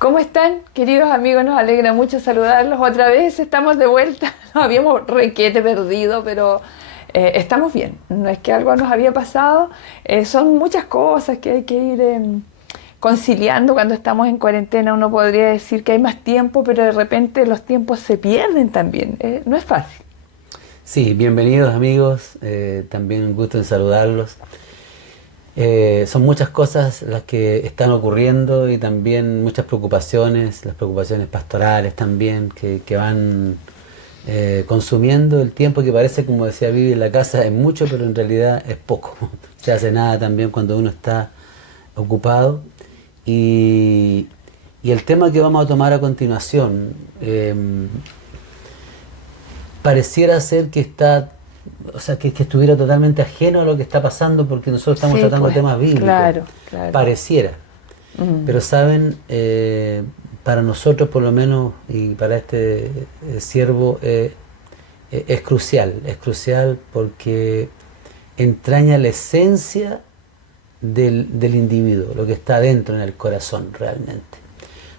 ¿Cómo están, queridos amigos? Nos alegra mucho saludarlos. Otra vez estamos de vuelta. Nos habíamos requete perdido, pero estamos bien. No es que algo nos había pasado. Son muchas cosas que hay que ir conciliando cuando estamos en cuarentena. Uno podría decir que hay más tiempo, pero de repente los tiempos se pierden también. No es fácil. Sí, bienvenidos amigos. También un gusto en saludarlos. Son muchas cosas las que están ocurriendo y también muchas preocupaciones, las preocupaciones pastorales también, que van consumiendo el tiempo que parece, como decía Vivi, en la casa es mucho, pero en realidad es poco. No se hace nada también cuando uno está ocupado. Y el tema que vamos a tomar a continuación pareciera ser que está... O sea, que estuviera totalmente ajeno a lo que está pasando, porque nosotros estamos tratando temas bíblicos. Claro. Pareciera. Pero saben, para nosotros por lo menos, y para este siervo, es crucial porque entraña la esencia del individuo, lo que está dentro en el corazón realmente.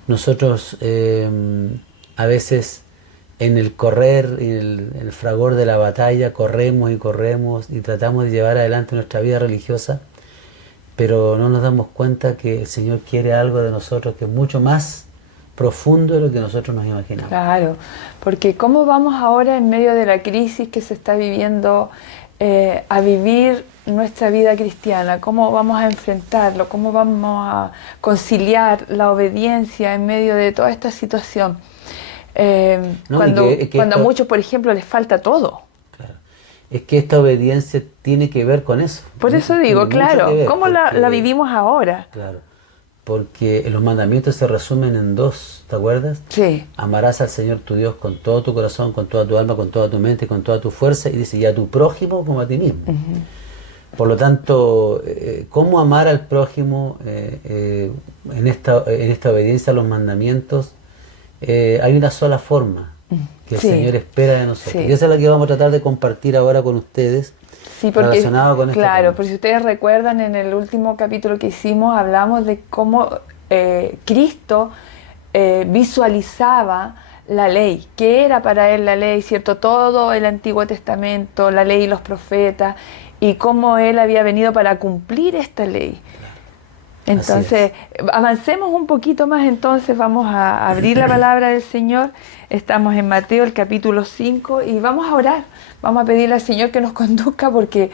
Nosotros a veces en el correr, en el fragor de la batalla, corremos y tratamos de llevar adelante nuestra vida religiosa, pero no nos damos cuenta que el Señor quiere algo de nosotros que es mucho más profundo de lo que nosotros nos imaginamos. Claro, porque ¿cómo vamos ahora en medio de la crisis que se está viviendo a vivir nuestra vida cristiana? ¿Cómo vamos a enfrentarlo? ¿Cómo vamos a conciliar la obediencia en medio de toda esta situación? Cuando a muchos, por ejemplo, les falta todo. Claro. Es que esta obediencia tiene que ver con eso. Por eso digo, claro, ¿cómo la vivimos ahora? Claro, porque los mandamientos se resumen en dos, ¿te acuerdas? Sí. Amarás al Señor tu Dios con todo tu corazón, con toda tu alma, con toda tu mente, con toda tu fuerza, y dice, y a tu prójimo como a ti mismo. Por lo tanto, ¿cómo amar al prójimo en esta obediencia a los mandamientos? Hay una sola forma que el Señor espera de nosotros. Y esa es la que vamos a tratar de compartir ahora con ustedes, relacionado con este tema. Claro, porque si ustedes recuerdan, en el último capítulo que hicimos, hablamos de cómo Cristo visualizaba la ley, qué era para él la ley, ¿cierto? Todo el Antiguo Testamento, la ley y los profetas, y cómo él había venido para cumplir esta ley. Entonces, avancemos un poquito más, entonces vamos a abrir la palabra del Señor. Estamos en Mateo, el capítulo 5, y vamos a orar. Vamos a pedirle al Señor que nos conduzca, porque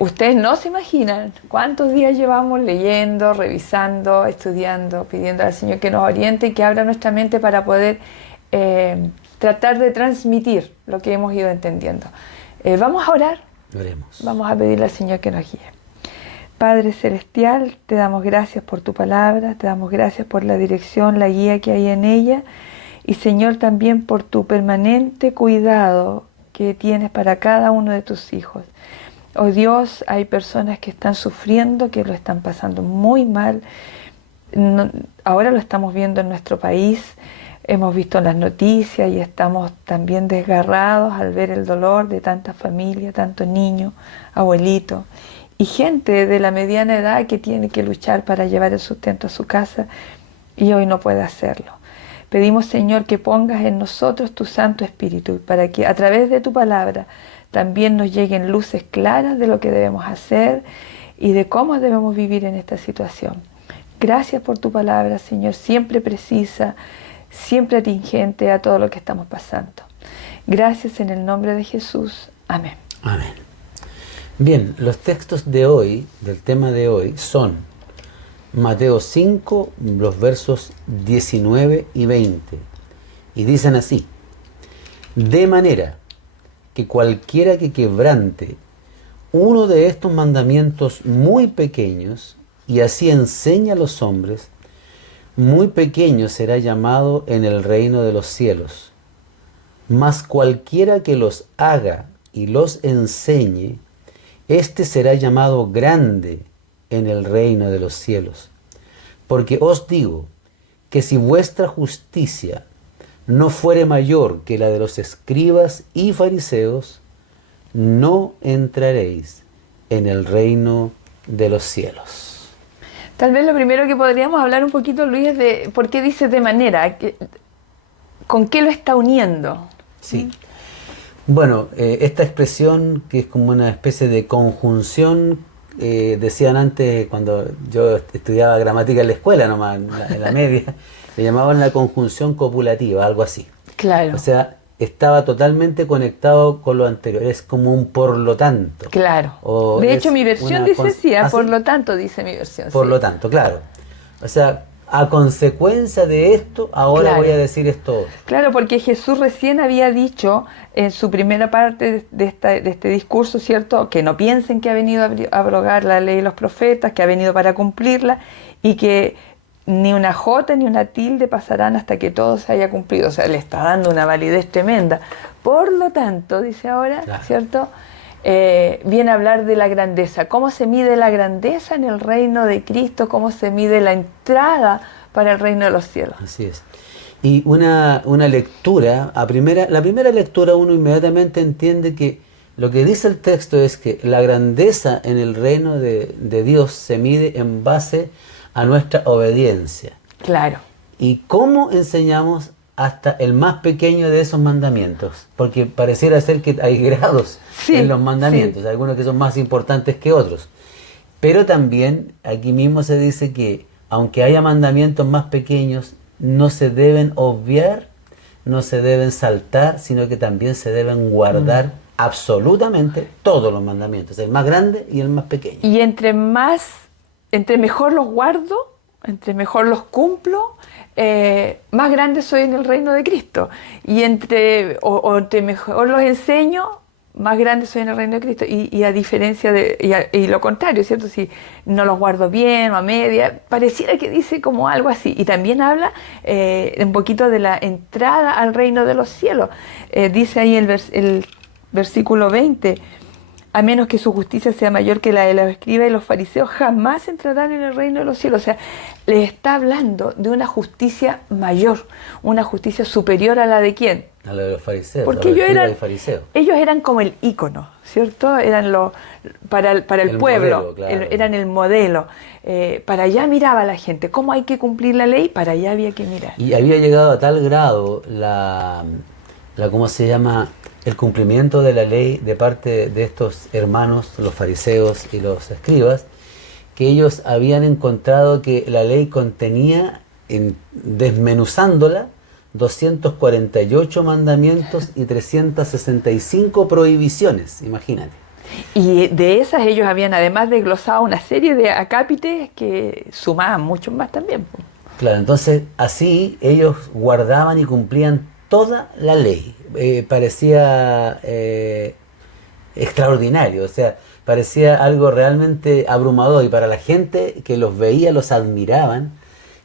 ustedes no se imaginan cuántos días llevamos leyendo, revisando, estudiando, pidiendo al Señor que nos oriente y que abra nuestra mente para poder tratar de transmitir lo que hemos ido entendiendo. Vamos a orar. Oremos. Vamos a pedirle al Señor que nos guíe. Padre Celestial, te damos gracias por tu palabra, te damos gracias por la dirección, la guía que hay en ella, y Señor, también por tu permanente cuidado que tienes para cada uno de tus hijos. Oh Dios, hay personas que están sufriendo, que lo están pasando muy mal. Ahora lo estamos viendo en nuestro país, hemos visto en las noticias y estamos también desgarrados al ver el dolor de tanta familia, tantos niños, abuelitos, y gente de la mediana edad que tiene que luchar para llevar el sustento a su casa y hoy no puede hacerlo. Pedimos, Señor, que pongas en nosotros tu Santo Espíritu para que a través de tu palabra también nos lleguen luces claras de lo que debemos hacer y de cómo debemos vivir en esta situación. Gracias por tu palabra, Señor, siempre precisa, siempre atingente a todo lo que estamos pasando. Gracias en el nombre de Jesús. Amén. Amén. Bien, los textos de hoy, del tema de hoy, son Mateo 5, los versos 19 y 20. Y dicen así: de manera que cualquiera que quebrante uno de estos mandamientos muy pequeños, y así enseña a los hombres, muy pequeño será llamado en el reino de los cielos. Mas cualquiera que los haga y los enseñe, este será llamado grande en el reino de los cielos. Porque os digo que si vuestra justicia no fuere mayor que la de los escribas y fariseos, no entraréis en el reino de los cielos. Tal vez lo primero que podríamos hablar un poquito, Luis, es de por qué dice de manera, con qué lo está uniendo. Sí. Bueno, esta expresión que es como una especie de conjunción, decían antes cuando yo estudiaba gramática en la escuela nomás, en la media, le llamaban la conjunción copulativa, algo así. Claro. O sea, estaba totalmente conectado con lo anterior, es como un por lo tanto. Claro. O de es hecho, mi versión una dice sí, ¿Ah, por sí? lo tanto, dice mi versión. Por sí. lo tanto, claro. O sea, a consecuencia de esto, ahora Claro. voy a decir esto otro. Claro, porque Jesús recién había dicho en su primera parte de este discurso, ¿cierto? Que no piensen que ha venido a abrogar la ley de los profetas, que ha venido para cumplirla y que ni una jota ni una tilde pasarán hasta que todo se haya cumplido. O sea, le está dando una validez tremenda. Por lo tanto, dice ahora, Claro. ¿cierto? Viene a hablar de la grandeza. ¿Cómo se mide la grandeza en el reino de Cristo? ¿Cómo se mide la entrada para el reino de los cielos? Así es. Y una lectura, la primera lectura uno inmediatamente entiende que lo que dice el texto es que la grandeza en el reino de Dios se mide en base a nuestra obediencia. Claro. ¿Y cómo enseñamos hasta el más pequeño de esos mandamientos? Porque pareciera ser que hay grados Sí, en los mandamientos, sí. algunos que son más importantes que otros. Pero también aquí mismo se dice que aunque haya mandamientos más pequeños, no se deben obviar, no se deben saltar, sino que también se deben guardar absolutamente todos los mandamientos, el más grande y el más pequeño. Y entre mejor los guardo, entre mejor los cumplo, más grande soy en el reino de Cristo. Y entre mejor los enseño, más grande soy en el reino de Cristo. Y a diferencia y lo contrario, ¿cierto? Si no los guardo bien o a media, pareciera que dice como algo así. Y también habla un poquito de la entrada al reino de los cielos. Dice ahí el versículo 20, a menos que su justicia sea mayor que la de los escribas y los fariseos, jamás entrarán en el reino de los cielos. O sea, les está hablando de una justicia mayor, una justicia superior a la de ¿quién? A lo de los fariseos, Porque ellos eran como el ícono, ¿cierto? Eran para el pueblo, modelo, claro. Eran el modelo. Para allá miraba la gente, ¿cómo hay que cumplir la ley? Para allá había que mirar. Y había llegado a tal grado ¿cómo se llama? El cumplimiento de la ley de parte de estos hermanos, los fariseos y los escribas, que ellos habían encontrado que la ley contenía, desmenuzándola, 248 mandamientos y 365 prohibiciones, imagínate. Y de esas ellos habían además desglosado una serie de acápites que sumaban muchos más también. Claro, entonces así ellos guardaban y cumplían toda la ley. Parecía extraordinario, o sea, parecía algo realmente abrumador, y para la gente que los veía los admiraban,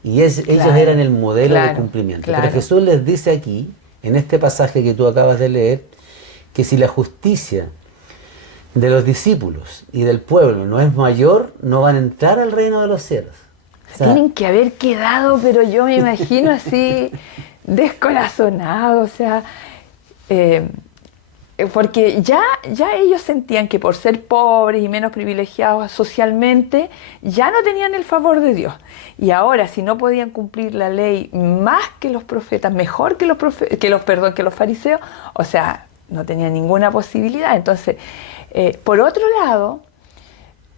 y ellos eran el modelo de cumplimiento. Claro. Pero Jesús les dice aquí, en este pasaje que tú acabas de leer, que si la justicia de los discípulos y del pueblo no es mayor, no van a entrar al reino de los cielos. O sea, tienen que haber quedado, pero yo me imagino así descorazonados, o sea, porque ya ellos sentían que por ser pobres y menos privilegiados socialmente, ya no tenían el favor de Dios. Y ahora, si no podían cumplir la ley más que los profetas, mejor que los fariseos, o sea, no tenían ninguna posibilidad. Entonces, por otro lado,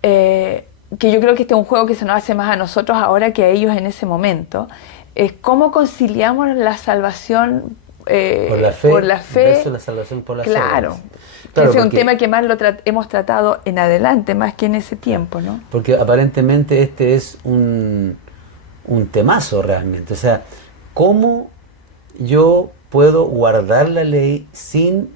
que yo creo que este es un juego que se nos hace más a nosotros ahora que a ellos en ese momento, es cómo conciliamos la salvación por la fe versus la salvación por las obras. Claro, Claro, ese es un porque tema que más hemos tratado en adelante, más que en ese tiempo, ¿no? Porque aparentemente este es un temazo realmente. O sea, ¿cómo yo puedo guardar la ley sin,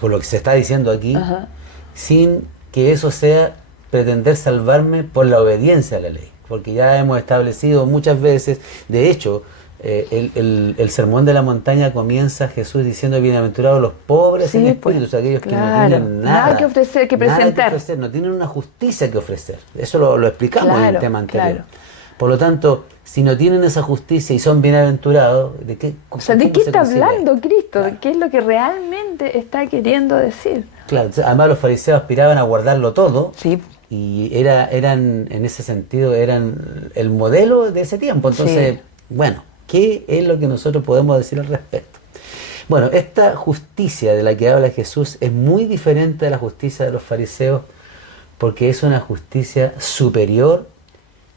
por lo que se está diciendo aquí, Ajá. sin que eso sea pretender salvarme por la obediencia a la ley? Porque ya hemos establecido muchas veces, de hecho, el sermón de la montaña comienza Jesús diciendo: bienaventurados los pobres en espíritu, o sea, aquellos que no tienen nada que ofrecer, que presentar. No tienen una justicia que ofrecer. Eso lo explicamos en el tema anterior. Claro. Por lo tanto, si no tienen esa justicia y son bienaventurados, ¿de qué? O sea, ¿de qué está hablando Cristo? Claro. ¿Qué es lo que realmente está queriendo decir? Claro, además los fariseos aspiraban a guardarlo todo. Sí. y eran en ese sentido, eran el modelo de ese tiempo. Entonces, bueno, ¿qué es lo que nosotros podemos decir al respecto? Bueno, esta justicia de la que habla Jesús es muy diferente de la justicia de los fariseos, porque es una justicia superior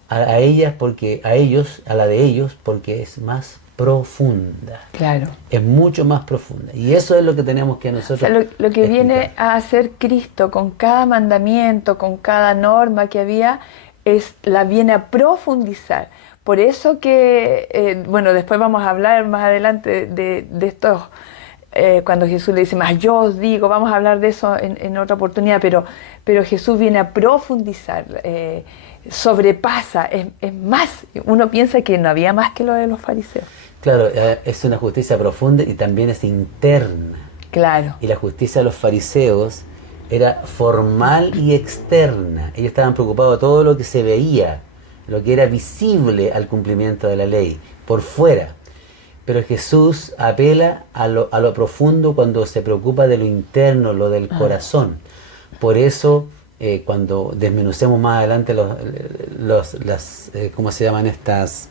a ellos, a la de ellos, porque es más profunda. Claro. Es mucho más profunda. Y eso es lo que tenemos que nosotros O sea, lo que explicar. viene a hacer Cristo con cada mandamiento, con cada norma que había, la viene a profundizar. Por eso que, bueno, después vamos a hablar más adelante de estos, cuando Jesús le dice, más yo os digo, vamos a hablar de eso en otra oportunidad, pero Jesús viene a profundizar, sobrepasa, es más. Uno piensa que no había más que lo de los fariseos. Claro, es una justicia profunda y también es interna. Claro. Y la justicia de los fariseos era formal y externa. Ellos estaban preocupados de todo lo que se veía, lo que era visible al cumplimiento de la ley, por fuera. Pero Jesús apela a lo profundo cuando se preocupa de lo interno, lo del corazón. Por eso, cuando desmenucemos más adelante ¿cómo se llaman estas?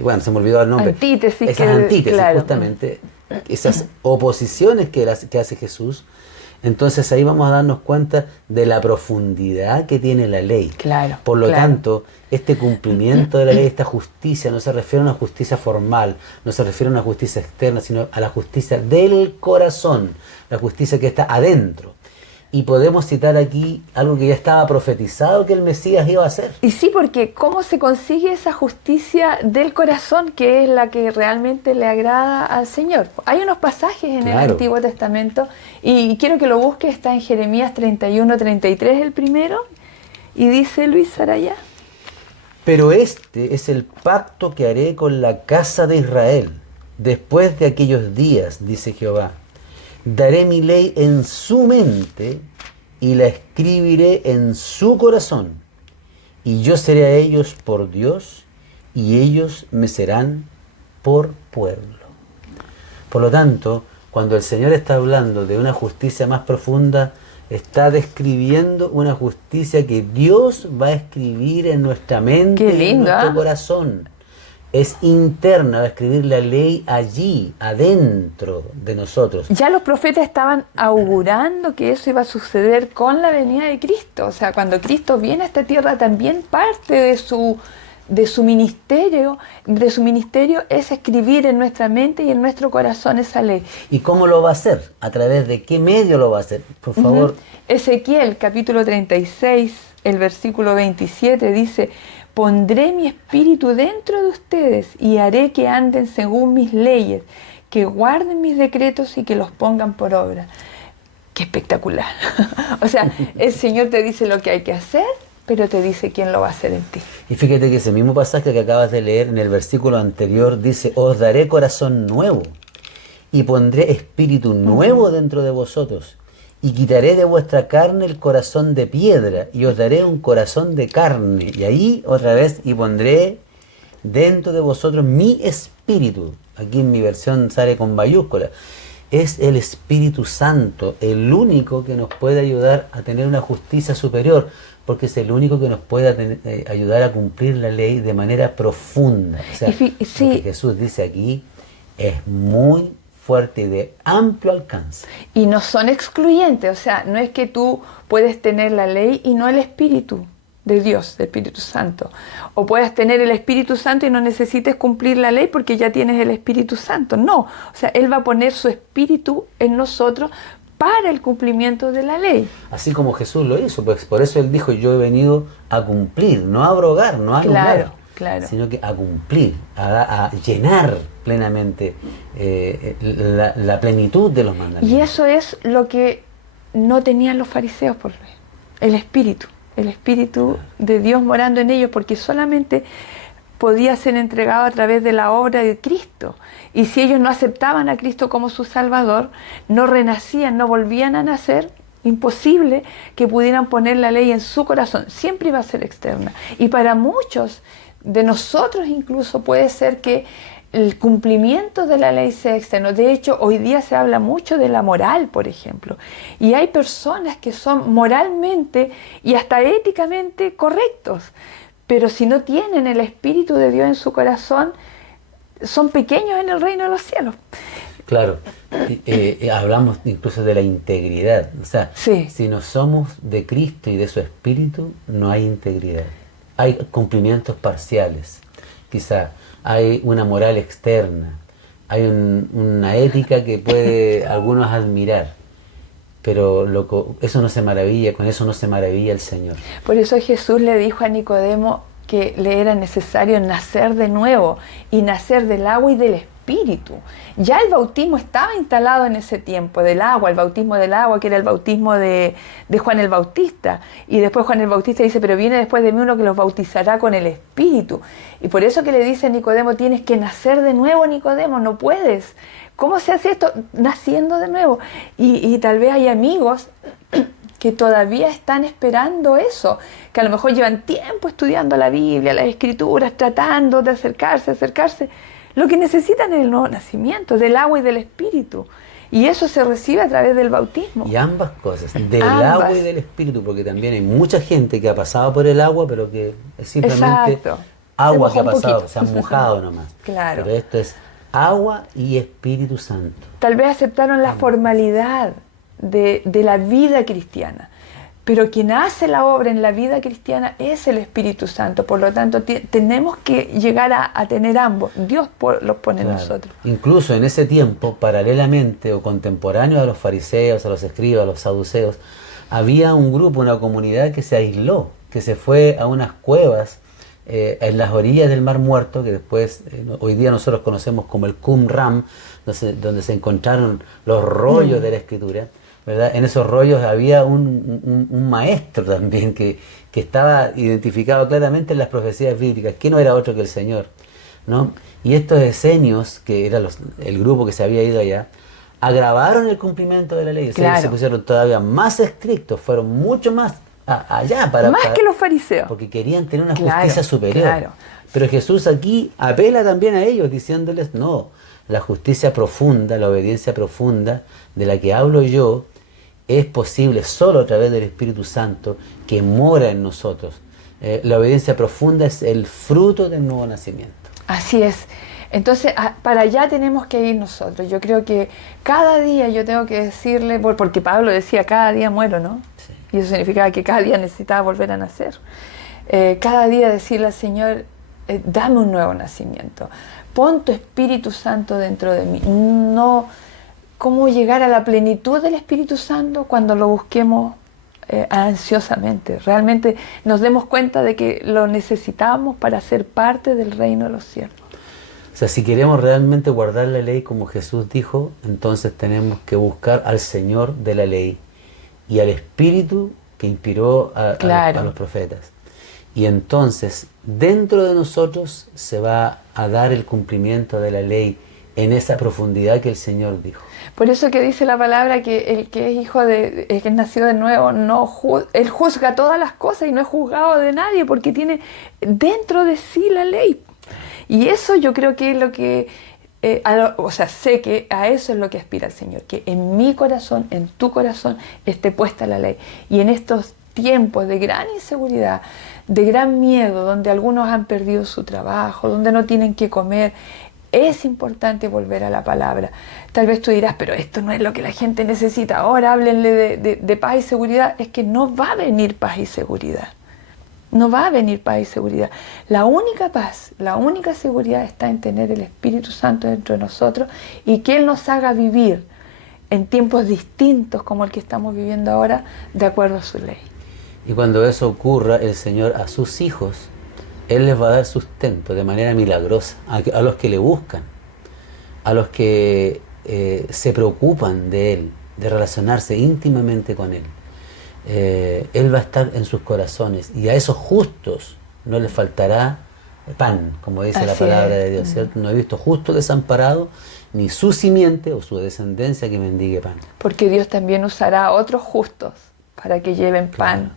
Bueno, se me olvidó el nombre. Antítesis. Esas antítesis, claro. justamente, esas oposiciones que hace Jesús. Entonces ahí vamos a darnos cuenta de la profundidad que tiene la ley. Claro. Por lo tanto, este cumplimiento de la ley, esta justicia, no se refiere a una justicia formal, no se refiere a una justicia externa, sino a la justicia del corazón, la justicia que está adentro. Y podemos citar aquí algo que ya estaba profetizado que el Mesías iba a hacer. Y sí, porque ¿cómo se consigue esa justicia del corazón que es la que realmente le agrada al Señor? Hay unos pasajes en el Antiguo Testamento y quiero que lo busques, está en Jeremías 31-33 el primero, y dice Luis Sarayá. Pero este es el pacto que haré con la casa de Israel después de aquellos días, dice Jehová. Daré mi ley en su mente y la escribiré en su corazón. Y yo seré a ellos por Dios y ellos me serán por pueblo. Por lo tanto, cuando el Señor está hablando de una justicia más profunda, está describiendo una justicia que Dios va a escribir en nuestra mente y en nuestro corazón. Es interna, va a escribir la ley allí, adentro de nosotros. Ya los profetas estaban augurando que eso iba a suceder con la venida de Cristo. O sea, cuando Cristo viene a esta tierra, también parte de su ministerio es escribir en nuestra mente y en nuestro corazón esa ley. ¿Y cómo lo va a hacer? ¿A través de qué medio lo va a hacer? Por favor. Ezequiel, capítulo 36, el versículo 27 dice: pondré mi espíritu dentro de ustedes y haré que anden según mis leyes, que guarden mis decretos y que los pongan por obra. ¡Qué espectacular! O sea, el Señor te dice lo que hay que hacer, pero te dice quién lo va a hacer en ti. Y fíjate que ese mismo pasaje que acabas de leer en el versículo anterior dice: os daré corazón nuevo y pondré espíritu nuevo dentro de vosotros. Y quitaré de vuestra carne el corazón de piedra, y os daré un corazón de carne. Y ahí otra vez, y pondré dentro de vosotros mi espíritu. Aquí en mi versión sale con mayúscula. Es el Espíritu Santo, el único que nos puede ayudar a tener una justicia superior, porque es el único que nos puede ayudar a cumplir la ley de manera profunda. O sea, lo que Jesús dice aquí es muy fuerte y de amplio alcance. Y no son excluyentes, o sea, no es que tú puedes tener la ley y no el Espíritu de Dios, el Espíritu Santo. O puedes tener el Espíritu Santo y no necesites cumplir la ley porque ya tienes el Espíritu Santo. No, o sea, Él va a poner su Espíritu en nosotros para el cumplimiento de la ley. Así como Jesús lo hizo, pues por eso Él dijo: yo he venido a cumplir, no a abrogar, no a anular. Claro. Sino que a cumplir, a llenar plenamente la plenitud de los mandamientos. Y eso es lo que no tenían los fariseos, por el Espíritu de Dios morando en ellos, porque solamente podía ser entregado a través de la obra de Cristo. Y si ellos no aceptaban a Cristo como su Salvador, no renacían, no volvían a nacer, imposible que pudieran poner la ley en su corazón. Siempre iba a ser externa. Y para muchos de nosotros incluso puede ser que el cumplimiento de la ley sea externo. De hecho, hoy día se habla mucho de la moral, por ejemplo. Y hay personas que son moralmente y hasta éticamente correctos, pero si no tienen el Espíritu de Dios en su corazón, son pequeños en el reino de los cielos. Claro, hablamos incluso de la integridad. O sea, Sí. si no somos de Cristo y de su Espíritu, no hay integridad. Hay cumplimientos parciales, quizá. Hay una moral externa, hay una ética que puede algunos admirar, pero eso no se maravilla, con eso no se maravilla el Señor. Por eso Jesús le dijo a Nicodemo que le era necesario nacer de nuevo y nacer del agua y del Espíritu. Ya el bautismo estaba instalado en ese tiempo, del agua, el bautismo del agua, que era el bautismo de Juan el Bautista. Y después Juan el Bautista dice, pero viene después de mí uno que los bautizará con el Espíritu. Y por eso que le dice a Nicodemo, tienes que nacer de nuevo, Nicodemo, no puedes. ¿Cómo se hace esto? Naciendo de nuevo. Y tal vez hay amigos que todavía están esperando eso, que a lo mejor llevan tiempo estudiando la Biblia, las Escrituras, tratando de acercarse. Lo que necesitan es el nuevo nacimiento, del agua y del Espíritu. Y eso se recibe a través del bautismo. Y ambas cosas, del agua y del Espíritu, porque también hay mucha gente que ha pasado por el agua, pero que es simplemente agua que ha pasado, se han mojado nomás. Claro. Pero esto es agua y Espíritu Santo. Tal vez aceptaron la formalidad de la vida cristiana, pero quien hace la obra en la vida cristiana es el Espíritu Santo. Por lo tanto, tenemos que llegar a tener ambos. Dios los pone en nosotros. Incluso en ese tiempo, paralelamente o contemporáneo a los fariseos, a los escribas, a los saduceos, había un grupo, una comunidad que se aisló, que se fue a unas cuevas en las orillas del Mar Muerto, que después, hoy día nosotros conocemos como el Qumran, donde se encontraron los rollos de la Escritura, ¿verdad? En esos rollos había un maestro también que estaba identificado claramente en las profecías bíblicas, que no era otro que el Señor, ¿no? Y estos esenios, que era el grupo que se había ido allá, agravaron el cumplimiento de la ley. O sea, se pusieron todavía más estrictos, fueron mucho más allá más que los fariseos, porque querían tener una justicia superior. Claro. Pero Jesús aquí apela también a ellos, diciéndoles, no, la justicia profunda, la obediencia profunda de la que hablo yo, es posible solo a través del Espíritu Santo que mora en nosotros. La obediencia profunda es el fruto del nuevo nacimiento. Así es. Entonces, para allá tenemos que ir nosotros. Yo creo que cada día yo tengo que decirle, porque Pablo decía, cada día muero, ¿no? Sí. Y eso significaba que cada día necesitaba volver a nacer. Cada día decirle al Señor, dame un nuevo nacimiento. Pon tu Espíritu Santo dentro de mí. No, ¿cómo llegar a la plenitud del Espíritu Santo cuando lo busquemos ansiosamente? Realmente nos demos cuenta de que lo necesitamos para ser parte del reino de los cielos. O sea, si queremos realmente guardar la ley como Jesús dijo, entonces tenemos que buscar al Señor de la ley y al Espíritu que inspiró a los profetas. Y entonces, dentro de nosotros se va a dar el cumplimiento de la ley en esa profundidad que el Señor dijo. Por eso que dice la palabra que el que es hijo el que es nacido de nuevo, él juzga todas las cosas y no es juzgado de nadie porque tiene dentro de sí la ley. Y eso yo creo que es lo que, sé que a eso es lo que aspira el Señor, que en mi corazón, en tu corazón, esté puesta la ley. Y en estos tiempos de gran inseguridad, de gran miedo, donde algunos han perdido su trabajo, donde no tienen que comer, es importante volver a la palabra. Tal vez tú dirás, pero esto no es lo que la gente necesita. Ahora háblenle de paz y seguridad. Es que no va a venir paz y seguridad. No va a venir paz y seguridad. La única paz, la única seguridad está en tener el Espíritu Santo dentro de nosotros y que Él nos haga vivir en tiempos distintos como el que estamos viviendo ahora, de acuerdo a su ley. Y cuando eso ocurra, el Señor a sus hijos, Él les va a dar sustento de manera milagrosa, a los que le buscan, a los que se preocupan de Él, de relacionarse íntimamente con Él. Él va a estar en sus corazones y a esos justos no les faltará pan, como dice la palabra de Dios, ¿cierto? No he visto justo desamparado, ni su simiente o su descendencia que mendigue pan. Porque Dios también usará a otros justos para que lleven pan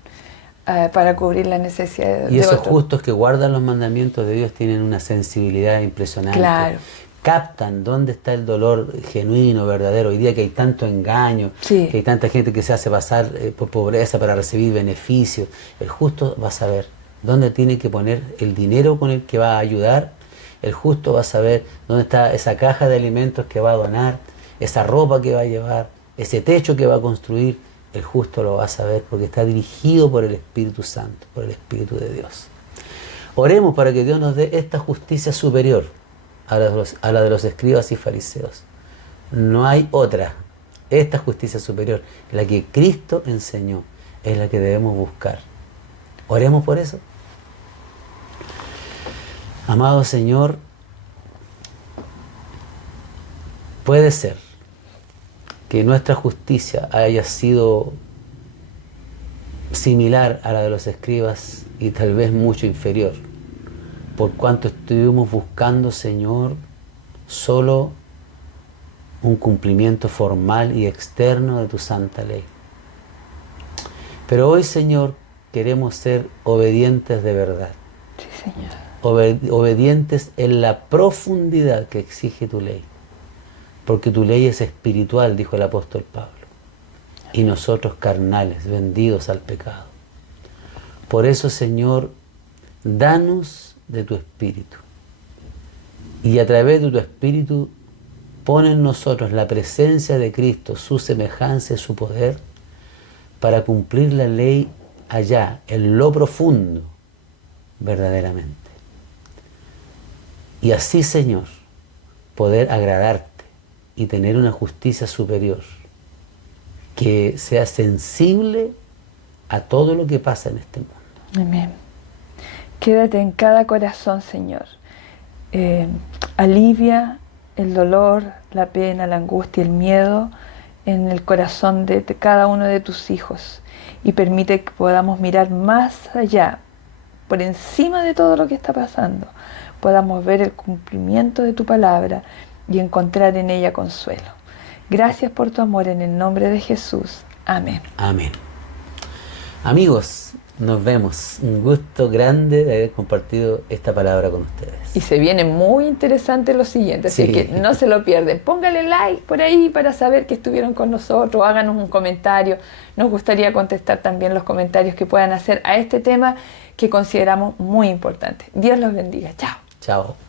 para cubrir las necesidades Y de esos otros. justos que guardan los mandamientos de Dios tienen una sensibilidad impresionante. Claro. Captan dónde está el dolor genuino, verdadero. Hoy día que hay tanto engaño, Sí. que hay tanta gente que se hace pasar por pobreza para recibir beneficios. El justo va a saber dónde tiene que poner el dinero con el que va a ayudar. El justo va a saber dónde está esa caja de alimentos que va a donar, esa ropa que va a llevar, ese techo que va a construir. El justo lo va a saber porque está dirigido por el Espíritu Santo, por el Espíritu de Dios. Oremos para que Dios nos dé esta justicia superior a la de los escribas y fariseos. No hay otra. Esta justicia superior, la que Cristo enseñó, es la que debemos buscar. Oremos por eso. Amado Señor, puede ser que nuestra justicia haya sido similar a la de los escribas y tal vez mucho inferior, por cuanto estuvimos buscando, Señor, solo un cumplimiento formal y externo de tu santa ley. Pero hoy, Señor, queremos ser obedientes de verdad. Sí, Señor. Obedientes en la profundidad que exige tu ley. Porque tu ley es espiritual, dijo el apóstol Pablo, y nosotros carnales, vendidos al pecado. Por eso, Señor, danos de tu Espíritu. Y a través de tu Espíritu, pon en nosotros la presencia de Cristo, su semejanza y su poder, para cumplir la ley allá, en lo profundo, verdaderamente. Y así, Señor, poder agradarte y tener una justicia superior que sea sensible a todo lo que pasa en este mundo. Amén. Quédate en cada corazón, Señor. Alivia el dolor, la pena, la angustia, el miedo en el corazón de cada uno de tus hijos y permite que podamos mirar más allá, por encima de todo lo que está pasando, podamos ver el cumplimiento de tu palabra y encontrar en ella consuelo. Gracias por tu amor en el nombre de Jesús. Amén. Amén. Amigos, nos vemos. Un gusto grande de haber compartido esta palabra con ustedes. Y se viene muy interesante lo siguiente, así Sí. que no se lo pierden. Póngale like por ahí para saber que estuvieron con nosotros, háganos un comentario. Nos gustaría contestar también los comentarios que puedan hacer a este tema que consideramos muy importante. Dios los bendiga. Chao. Chao.